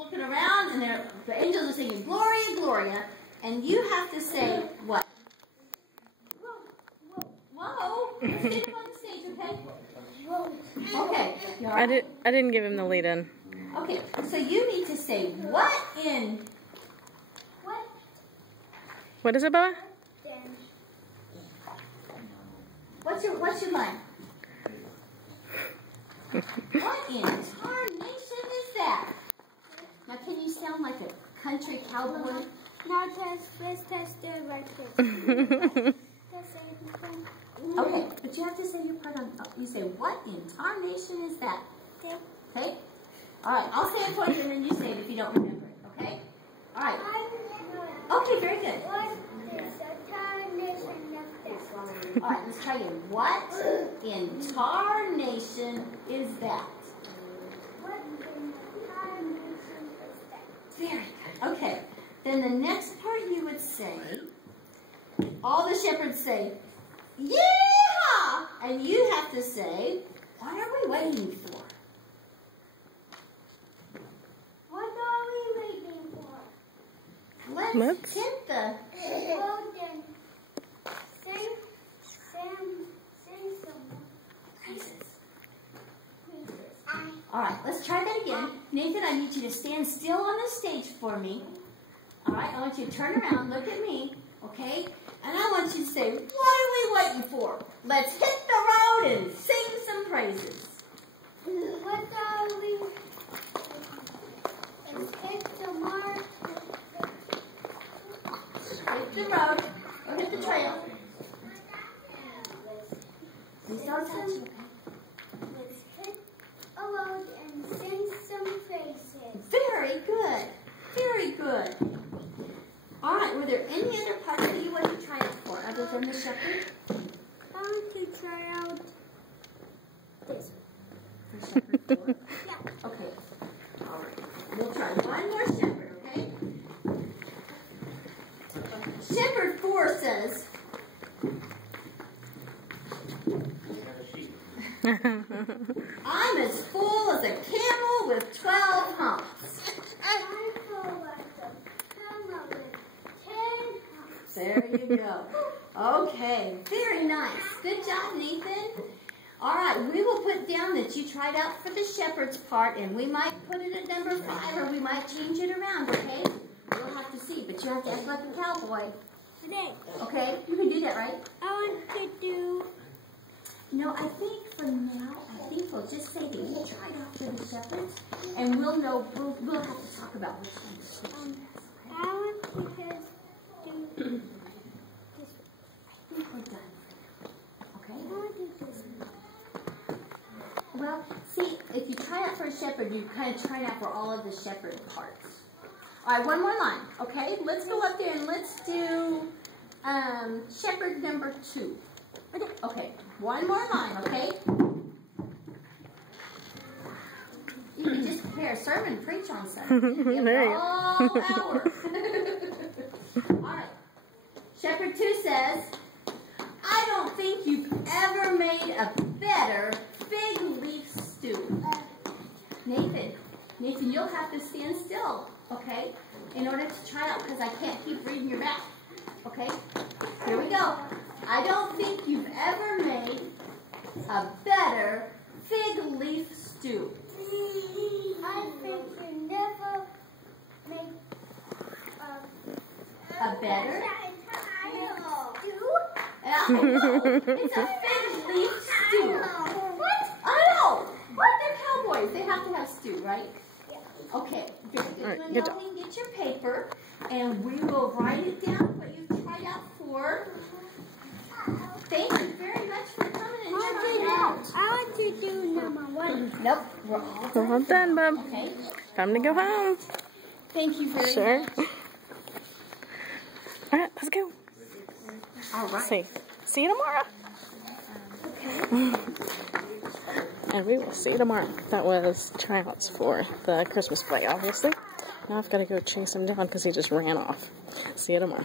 looking around, and the angels are singing Gloria, Gloria, and you have to say what? Whoa. Let's get him on the stage, okay? Okay. You all right? I didn't give him the lead in. Okay, so you need to say what in... What is it, Bubba? What's your line? What in tarnation is that? Now, can you sound like a country cowboy? Now let's test the record. Okay, but you have to say your part on. You say, what in tarnation is that? Okay? All right, I'll say it for you, and then you say it if you don't remember it. Okay? All right. Okay, very good. What is a tarnation of that? All right, let's try again. What in tarnation is that? What in tarnation is that? Very good. Okay. Then the next part you would say, all the shepherds say, yeah! And you have to say, what are we waiting for? What are we waiting for? Let's hit the... Well then, sing some praises. All right, let's try that again. Nathan, I need you to stand still on the stage for me. All right, I want you to turn around, look at me, okay? And I want you to say, what are we waiting for? Let's hit the road and sing some praises. What are we? Let's hit the mark. Hit the road, or hit the trail. Please don't touch you, okay? Let's hit a road and sing some praises. Very good. Very good. All right, were there any other parts that you want to try out for other than the shepherd? I want to try out this The shepherd four? Yeah. Okay. All right. We'll try one more shepherd, okay? Shepherd 4 says, I'm as full as a camel with 12 humps. I'm full of the camel with 10 humps. There you go. Okay, very nice. Good job, Nathan. All right, we will put down that you tried out for the shepherd's part, and we might put it at number 5, or we might change it around, okay? We'll have to see, but you have to act like a cowboy. Okay, you can do that, right? I want to do... No, I think for now, we'll just say that you tried out for the shepherds, and we'll know, we'll have to talk about which one is which. I want to just do this. I think we're done. Okay? I want to do this. Well, see, if you try out for a shepherd, you kind of try out for all of the shepherd parts. All right, one more line, okay? Let's go up there and let's do shepherd number 2. Okay, one more line, okay? You can just prepare a sermon, preach on something. There you go. All hours. All right. Shepherd 2 says, I don't think you've ever made a better fig leaf stew. Nathan, you'll have to stand still, okay, in order to try out, because I can't keep reading your back. Okay? Here we go. I don't think you've ever made a better fig leaf stew. I think you never made A better? stew. I know. It's a fig leaf stew. What? I know. What? They're cowboys. They have to have stew, right? Yeah. Okay. Very good. All right, You good and Ellie get your paper, and we will write it down what you've tried out for. Thank you very much for coming and trying out. I want to do number 1. Nope. We're all We're all done, Bub. Okay. Time to go home. Thank you very Sure. much. All right, let's go. All right. See you tomorrow. And we will see you tomorrow. That was tryouts for the Christmas play, obviously. Now I've got to go chase him down because he just ran off. See you tomorrow.